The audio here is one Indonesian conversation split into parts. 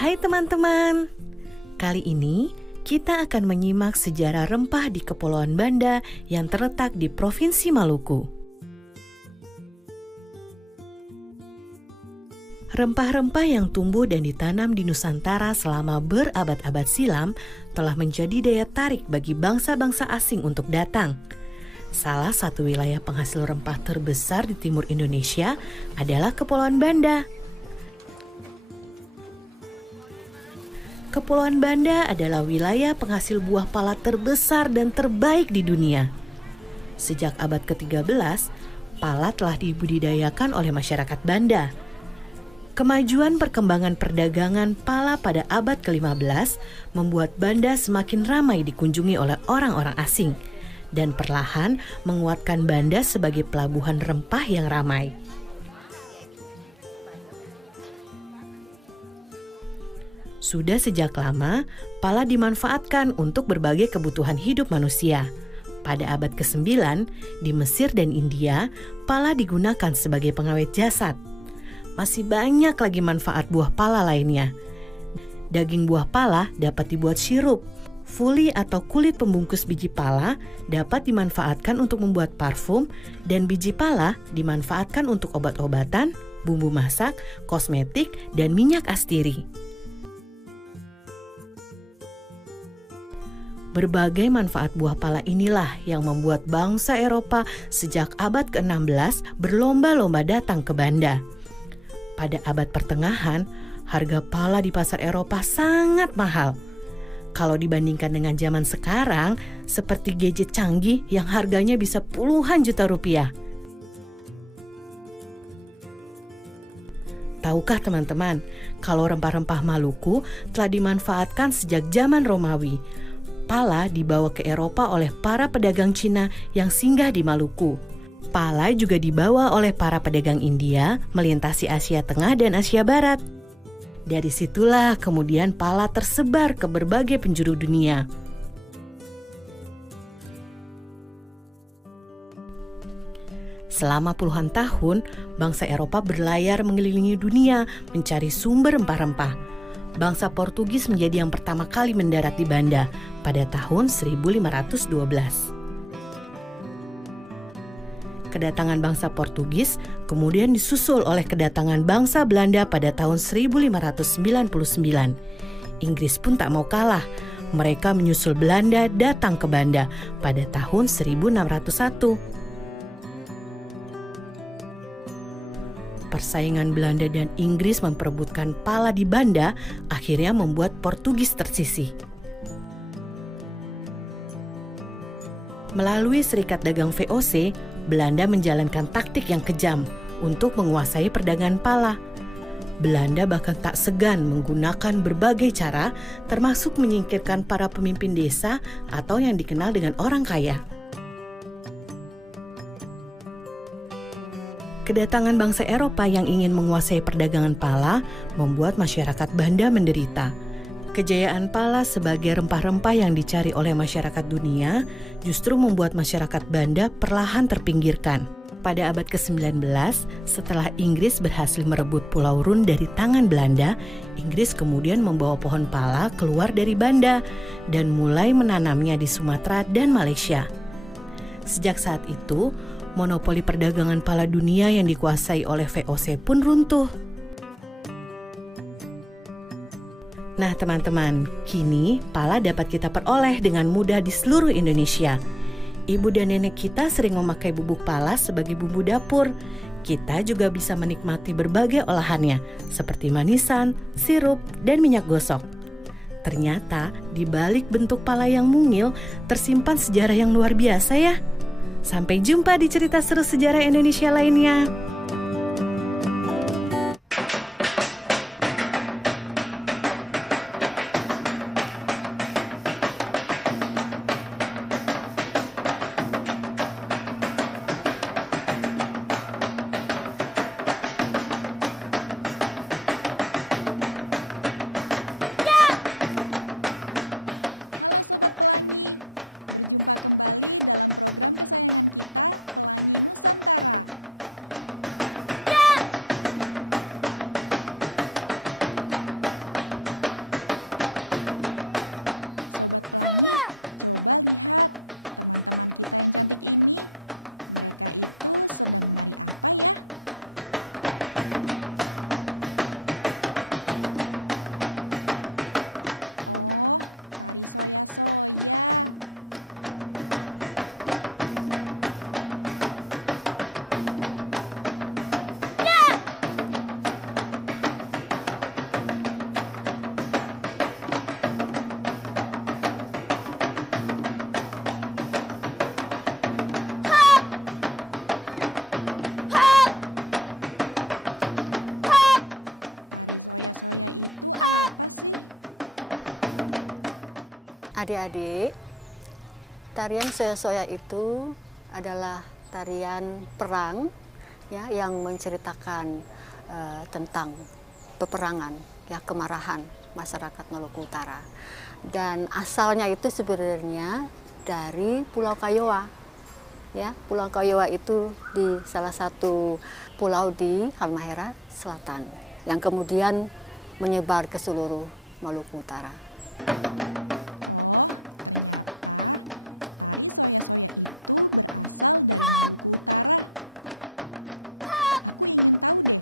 Hai teman-teman, kali ini kita akan menyimak sejarah rempah di Kepulauan Banda yang terletak di Provinsi Maluku. Rempah-rempah yang tumbuh dan ditanam di Nusantara selama berabad-abad silam telah menjadi daya tarik bagi bangsa-bangsa asing untuk datang. Salah satu wilayah penghasil rempah terbesar di timur Indonesia adalah Kepulauan Banda. Kepulauan Banda adalah wilayah penghasil buah pala terbesar dan terbaik di dunia. Sejak abad ke-13, pala telah dibudidayakan oleh masyarakat Banda. Kemajuan perkembangan perdagangan pala pada abad ke-15 membuat Banda semakin ramai dikunjungi oleh orang-orang asing dan perlahan menguatkan Banda sebagai pelabuhan rempah yang ramai. Sudah sejak lama, pala dimanfaatkan untuk berbagai kebutuhan hidup manusia. Pada abad ke-9, di Mesir dan India, pala digunakan sebagai pengawet jasad. Masih banyak lagi manfaat buah pala lainnya. Daging buah pala dapat dibuat sirup. Fuli atau kulit pembungkus biji pala dapat dimanfaatkan untuk membuat parfum, dan biji pala dimanfaatkan untuk obat-obatan, bumbu masak, kosmetik, dan minyak astiri. Berbagai manfaat buah pala inilah yang membuat bangsa Eropa sejak abad ke-16 berlomba-lomba datang ke Banda. Pada abad pertengahan, harga pala di pasar Eropa sangat mahal. Kalau dibandingkan dengan zaman sekarang, seperti gadget canggih yang harganya bisa puluhan juta rupiah. Tahukah teman-teman, kalau rempah-rempah Maluku telah dimanfaatkan sejak zaman Romawi. Pala dibawa ke Eropa oleh para pedagang Cina yang singgah di Maluku. Pala juga dibawa oleh para pedagang India melintasi Asia Tengah dan Asia Barat. Dari situlah kemudian pala tersebar ke berbagai penjuru dunia. Selama puluhan tahun, bangsa Eropa berlayar mengelilingi dunia mencari sumber rempah-rempah. Bangsa Portugis menjadi yang pertama kali mendarat di Banda pada tahun 1512. Kedatangan bangsa Portugis kemudian disusul oleh kedatangan bangsa Belanda pada tahun 1599. Inggris pun tak mau kalah. Mereka menyusul Belanda datang ke Banda pada tahun 1601. Persaingan Belanda dan Inggris memperebutkan pala di Banda akhirnya membuat Portugis tersisih. Melalui Serikat Dagang VOC, Belanda menjalankan taktik yang kejam untuk menguasai perdagangan pala. Belanda bahkan tak segan menggunakan berbagai cara, termasuk menyingkirkan para pemimpin desa atau yang dikenal dengan orang kaya. Kedatangan bangsa Eropa yang ingin menguasai perdagangan pala membuat masyarakat Banda menderita. Kejayaan pala sebagai rempah-rempah yang dicari oleh masyarakat dunia justru membuat masyarakat Banda perlahan terpinggirkan. Pada abad ke-19, setelah Inggris berhasil merebut Pulau Rune dari tangan Belanda, Inggris kemudian membawa pohon pala keluar dari Banda dan mulai menanamnya di Sumatera dan Malaysia. Sejak saat itu, monopoli perdagangan pala dunia yang dikuasai oleh VOC pun runtuh. Nah teman-teman, kini pala dapat kita peroleh dengan mudah di seluruh Indonesia. Ibu dan nenek kita sering memakai bubuk pala sebagai bumbu dapur. Kita juga bisa menikmati berbagai olahannya, seperti manisan, sirup, dan minyak gosok. Ternyata di balik bentuk pala yang mungil tersimpan sejarah yang luar biasa ya. Sampai jumpa di cerita seru sejarah Indonesia lainnya. Halo Sobat Pelangi, berjumpa kembali dalam program kesayangan kita, Pelangi Nusantara. Sobat Pelangi, coba lihat teman-teman kita yang cantik ini. Mereka itu sedang menari apa ya? Oh, tari soya-soya. Tari soya-soya itu apa sih? Adik-adik, tarian soya-soya itu adalah tarian perang ya, yang menceritakan tentang peperangan, ya, kemarahan masyarakat Maluku Utara. Dan asalnya itu sebenarnya dari Pulau Kayowa. Ya, Pulau Kayowa itu di salah satu pulau di Halmahera Selatan yang kemudian menyebar ke seluruh Maluku Utara. Oh, ternyata tari soya-soya itu berasal dari Maluku Utara. Aku ingin tahu deh,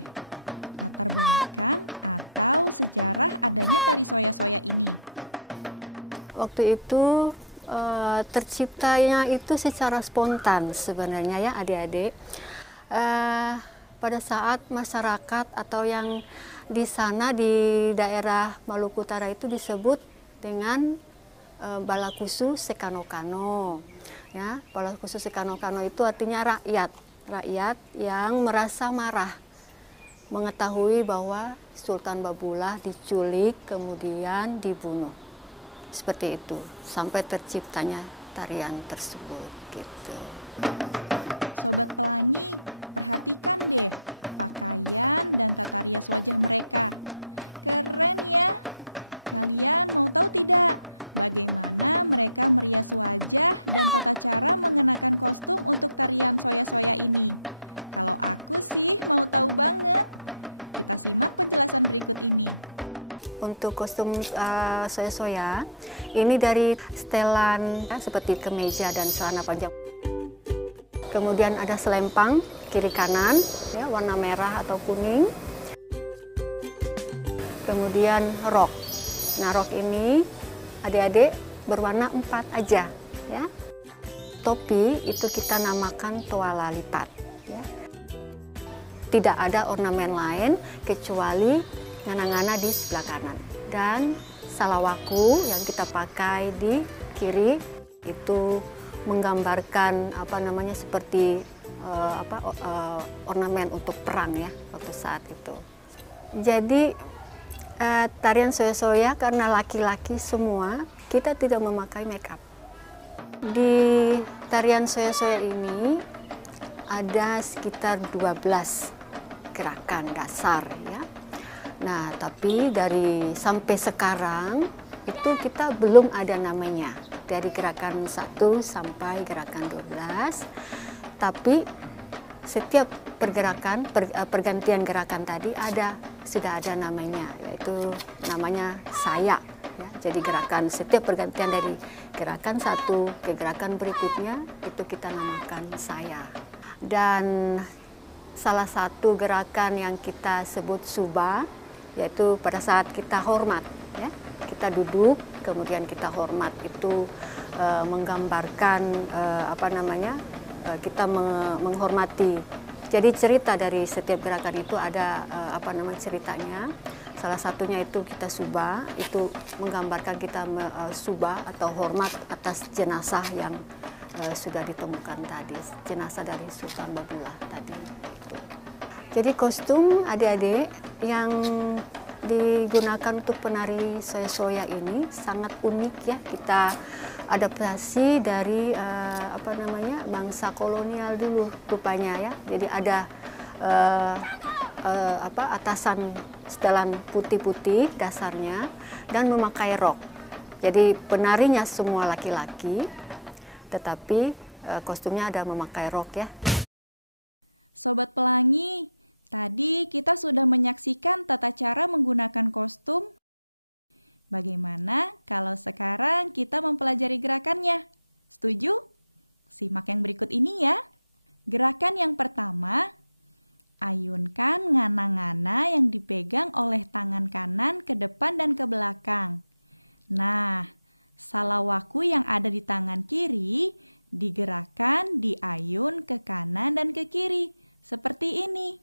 latar belakang atau sejarah adanya tari soya-soya ini. Waktu itu terciptanya itu secara spontan sebenarnya ya adik-adik. Pada saat masyarakat atau yang di sana di daerah Maluku Utara itu disebut dengan Balakusu Sekano-Kano. Ya, Balakusu Sekano-Kano itu artinya rakyat yang merasa marah mengetahui bahwa Sultan Babullah diculik kemudian dibunuh. Seperti itu, sampai terciptanya tarian tersebut gitu. Sobat Pelangi, perhatikan deh pakaian dan tata rias wajah mereka. Keren ya. Kalian mau tahu tidak bagaimana mereka merias wajah dan tata cara mengenakan kostum untuk tarian soya-soya ini? Kalau aku sih mau tahu banget. Kita simak penjelasan berikut ini. Untuk kostum soya-soya, ini dari setelan ya, seperti kemeja dan celana panjang. Kemudian ada selempang kiri kanan, ya, warna merah atau kuning. Kemudian rok. Nah, rok ini adik-adik berwarna 4 aja, ya. Topi itu kita namakan toala lipat, ya. Tidak ada ornamen lain kecuali ngana-ngana di sebelah kanan. Dan salawaku yang kita pakai di kiri itu menggambarkan seperti ornamen untuk perang ya waktu saat itu. Jadi tarian soya-soya karena laki-laki semua, kita tidak memakai make up. Di tarian soya-soya ini ada sekitar 12 gerakan dasar ya. Nah, tapi sampai sekarang itu kita belum ada namanya. Dari gerakan 1 sampai gerakan 12. Tapi setiap pergantian gerakan tadi sudah ada namanya, yaitu namanya saya. Ya, jadi setiap pergantian dari gerakan 1 ke gerakan berikutnya itu kita namakan saya. Dan salah satu gerakan yang kita sebut suba, yaitu pada saat kita hormat, ya, kita duduk, kemudian kita hormat itu menggambarkan kita menghormati. Jadi cerita dari setiap gerakan itu ada ceritanya. Salah satunya itu kita suba, itu menggambarkan kita suba atau hormat atas jenazah yang sudah ditemukan tadi, jenazah dari Sultan Babullah tadi. Jadi kostum adik-adik yang digunakan untuk penari soya-soya ini sangat unik ya. Kita adaptasi dari bangsa kolonial dulu rupanya ya. Jadi ada atasan setelan putih-putih dasarnya dan memakai rok. Jadi penarinya semua laki-laki, tetapi kostumnya ada memakai rok ya. Sobat Pelangi, tadi kita sudah menyaksikan tata cara menggunakan kostum. Bagaimana kalau sekarang kita mempelajari gerakannya? Setuju? Simak yang berikut ini ya. Gerakan yang pertama, ayunkan ngana-ngana yang dipegang oleh tangan kanan ke depan dan ke belakang. Nah, salawaku yang ada di tangan kiri digerakkan, diayun ke kanan dan ke kiri. Seperti ini.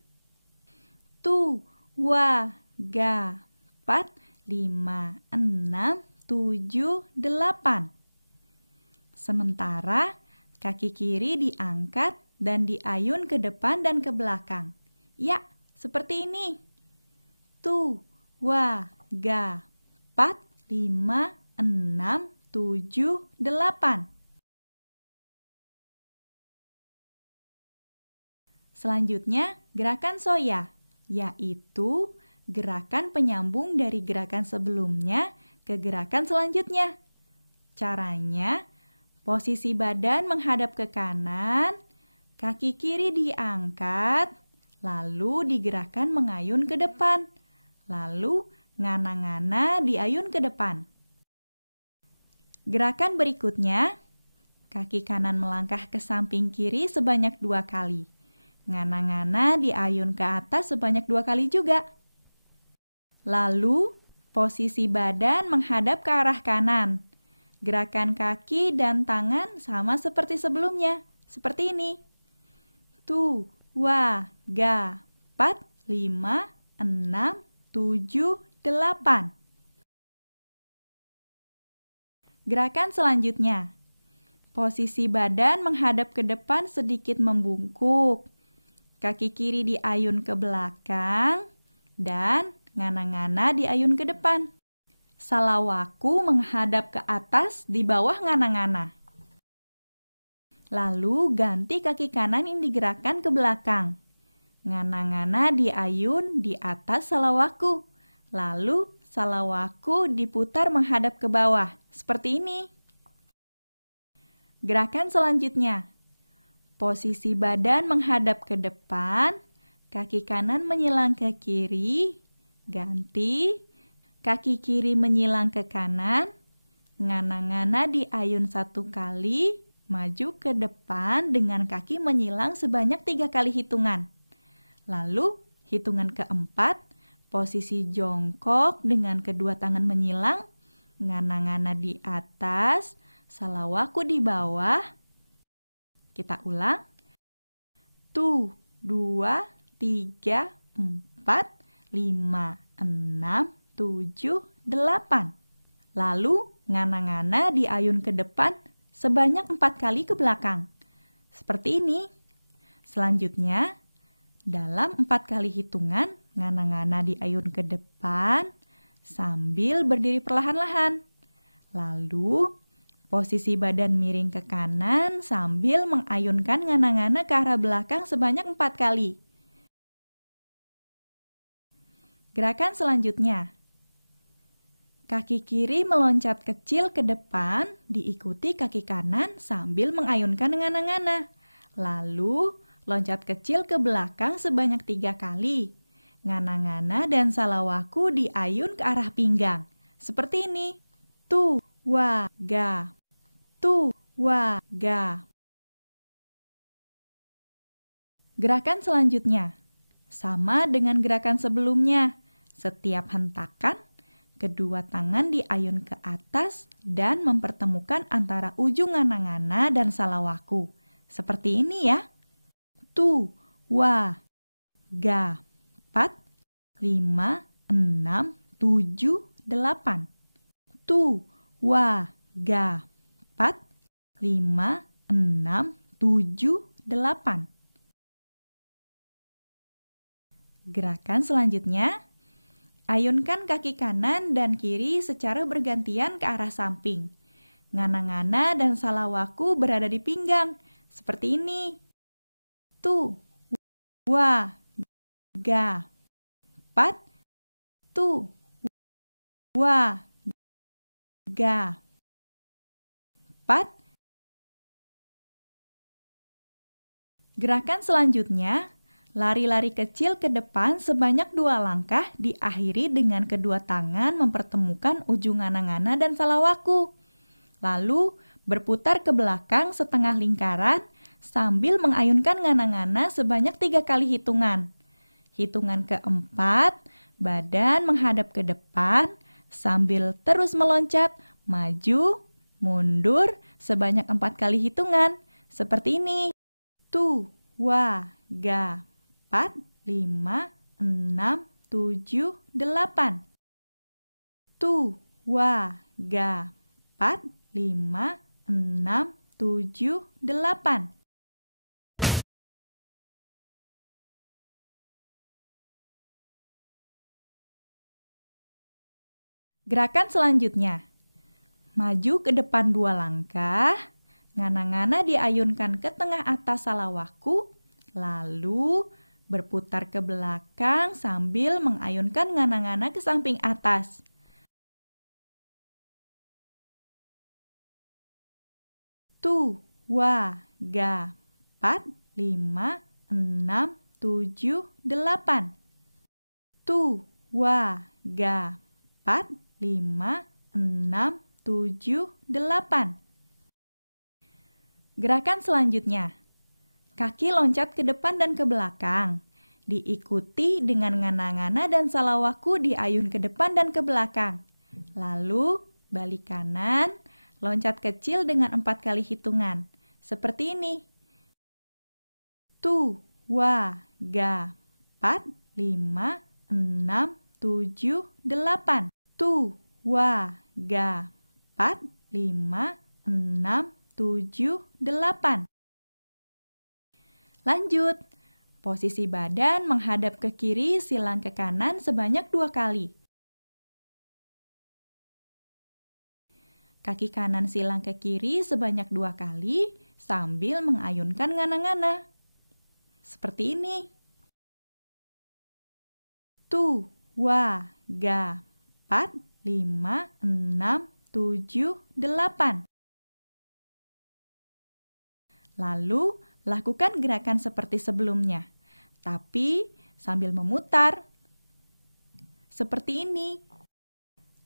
Tu, wa, ga, 4, 5, 6, 7, 8. Sementara kaki kiri diangkat dan diayun ke depan dan ke belakang. Ya, seperti ini. Tu, wa, ga, 4, 5, 6, 7, 8. Selanjutnya, gerakan soya, yaitu gerakan penyambung dari gerakan sebelumnya ke gerakan selanjutnya. Caranya, posisi badan menghadap ke kanan, kaki kiri diangkat, lalu digerakkan mengayun ke depan. Lalu, ngana-ngana diayun ke depan. Gerakan berikutnya, kaki kanan melangkah ke samping kiri sebanyak 2 kali. Ngana-ngana diayun ke atas sebanyak 2 kali juga. Lalu, posisi badan menghadap ke arah kanan. Gerakan kaki dan tangan sama seperti sebelumnya. Seperti ini. Tu, wa, ga, 4, 5, 6, 7, 8. Gerakan selanjutnya. Posisi badan menghadap ke depan sedikit membungkuk. Kaki kiri diayun ke belakang dan ngana-ngana diayun ke depan. Salawaku menghadap ke atas di bawah ngana-ngana. Lalu ganti kaki kanan yang digerakkan ke belakang. Ngana-ngana diayun di atas salawaku. Lalu salawaku diputar menghadap ke bawah. Seperti ini. Gerakan selanjutnya. Posisi badan menghadap ke depan, kaki kanan menyilang ke kiri, ganti, kaki kiri menyilang ke kanan, ngana-ngana diayun 1 kali, maju ke depan dengan kaki menyilang sebanyak 3 kali hitungan. Lalu, hitungan keempat, posisi jongkok dengan kedua tangan menyilang, ngana-ngana di atas, salawaku di bawah. Kita ulang. Tu, 2, 3, 4, 5, 6, 7, 8. Lalu, ngana-ngana diayun ke depan sebanyak 4 kali ke belakang. Seperti ini. Selanjutnya, dalam 4 kali hitungan, ngana-ngana diayun ke depan sambil berdiri perlahan-lahan. Lalu, posisi badan miring ke kanan sambil mengayunkan ngana-ngana ke arah belakang sebanyak 4 kali. Gerakan selanjutnya. Kaki kiri meloncat kecil ke depan, diikuti kaki kanan sambil mengayunkan ngana-ngana. Lalu, loncat kecil ke belakang sebanyak 3 kali. Ngana-ngana dan salawaku diayun ke arah pinggang. Seperti ini. Tu, wa, ga. Tu, wa, ga. Gerakan selanjutnya. Sama dengan gerakan sebelumnya. Setiap hentakan, kedua tangan diayun ke atas dan mempertemukan antara ujung ngana-ngana dan salawaku. Seperti ini ya. Tu, wa, ga. 4, 5, 6, 7, 8. Tu, wa, ga. 4, 5, 6, 7, 8. Gerakan selanjutnya. Ayunkan kaki kanan dan kiri secara bergantian ke arah samping. Ngana-ngana dan salawaku berada di pinggang. Seperti ini. Tu, wa, ga. 4. Tu, wa, ga. 4. Gerakan selanjutnya. Lari-lari kecil ke depan sebanyak 2 langkah diakhiri dengan kedua tangan mempertemukan ujung ngana-ngana dan salawaku. Lalu berputar ke belakang setengah lingkaran sambil mengayunkan ngana-ngana sebanyak 3 kali hitungan. Hitungan keempat, badan menghadap ke depan sambil terus meloncat, maju, mundur sebanyak 4 kali hitungan. Seperti ini. 2, 3, 4, 5, 6, 7, 8. 2, 3, 4, 5, 6, 7, 8. Gerakan selanjutnya. Maju ke depan 2 langkah, ngana-ngana diayunkan ke tengah atas salawaku, lalu berputar ke belakang sambil mengayunkan ngana-ngana ke samping atas. Tu, wa, ga, 4, 5, 6, 7, 8. Tu, wa, ga, 4, 5, 6, 7, 8. Gerakan selanjutnya. Kaki loncat ke depan dan ke belakang. Diikuti dengan ngana-ngana dan salawaku diayun ke depan dan ke belakang. Lalu balik kanan, loncat kecil dengan 4 kali hitungan. Seperti ini. 2, 3, 4, 5, 6, 7, 8. 2, 3, 4, 5, 6, 7, 8. Lanjut. Posisi badan menghadap ke kiri, silang ke kanan sebanyak 2 kali. Kaki kanan silang ke kiri sebanyak 2 kali sambil mengayunkan ngana-ngana. Seperti ini. 2, 3, 4, 5, 6, 7, 8. Lalu, lakukan gerakan seperti sebelumnya, tapi sambil memutar. Seperti ini.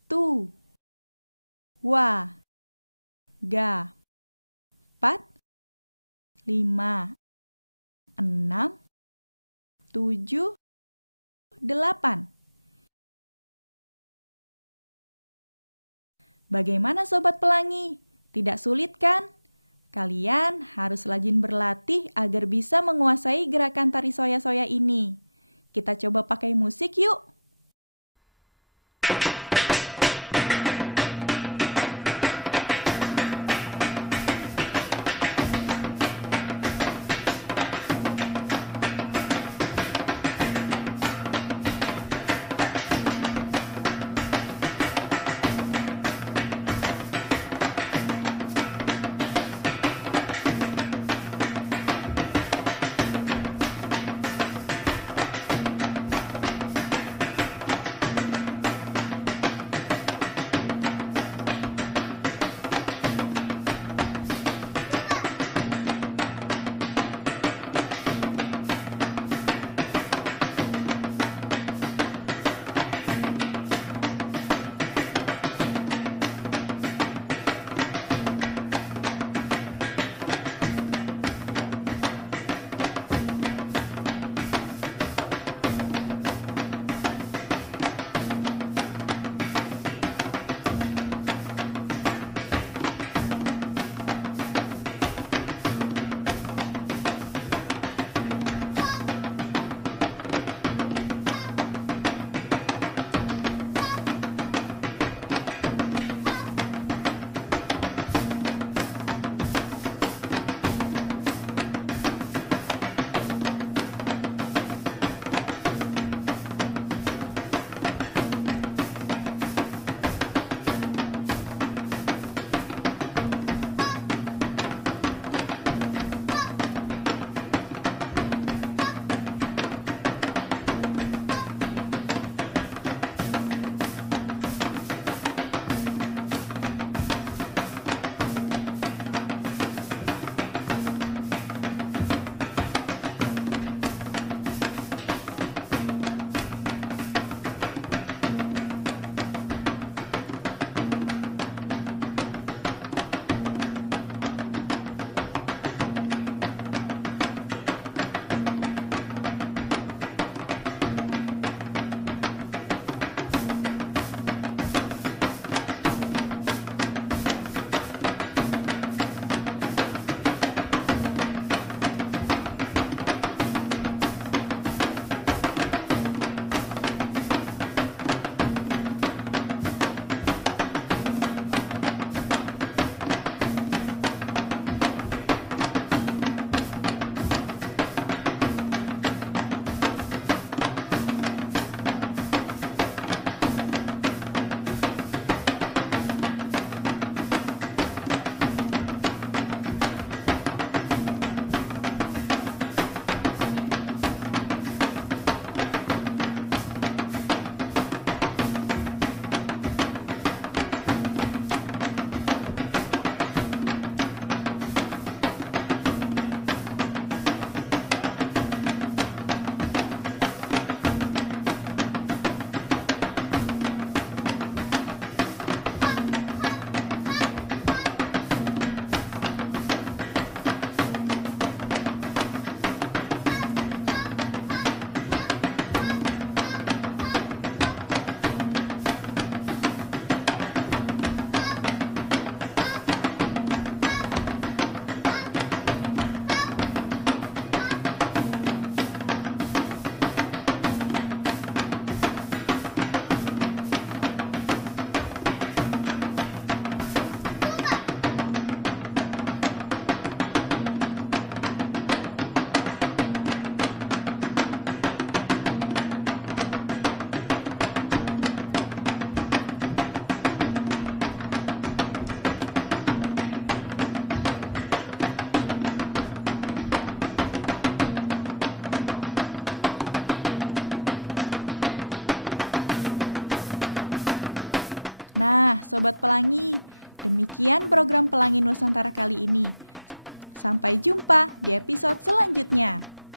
2, 3, 4, 5, 6, 7, 8. Bagaimana Sobat Pelangi? Tidak sulit kan? Kalian harus rajin berlatih agar bisa menguasai gerakan tari soya-soya ini. Kita coba pakai musik yuk. Nah, Sobat Pelangi, demikian program Pelangi Nusantara kali ini. Sampai jumpa di episode selanjutnya.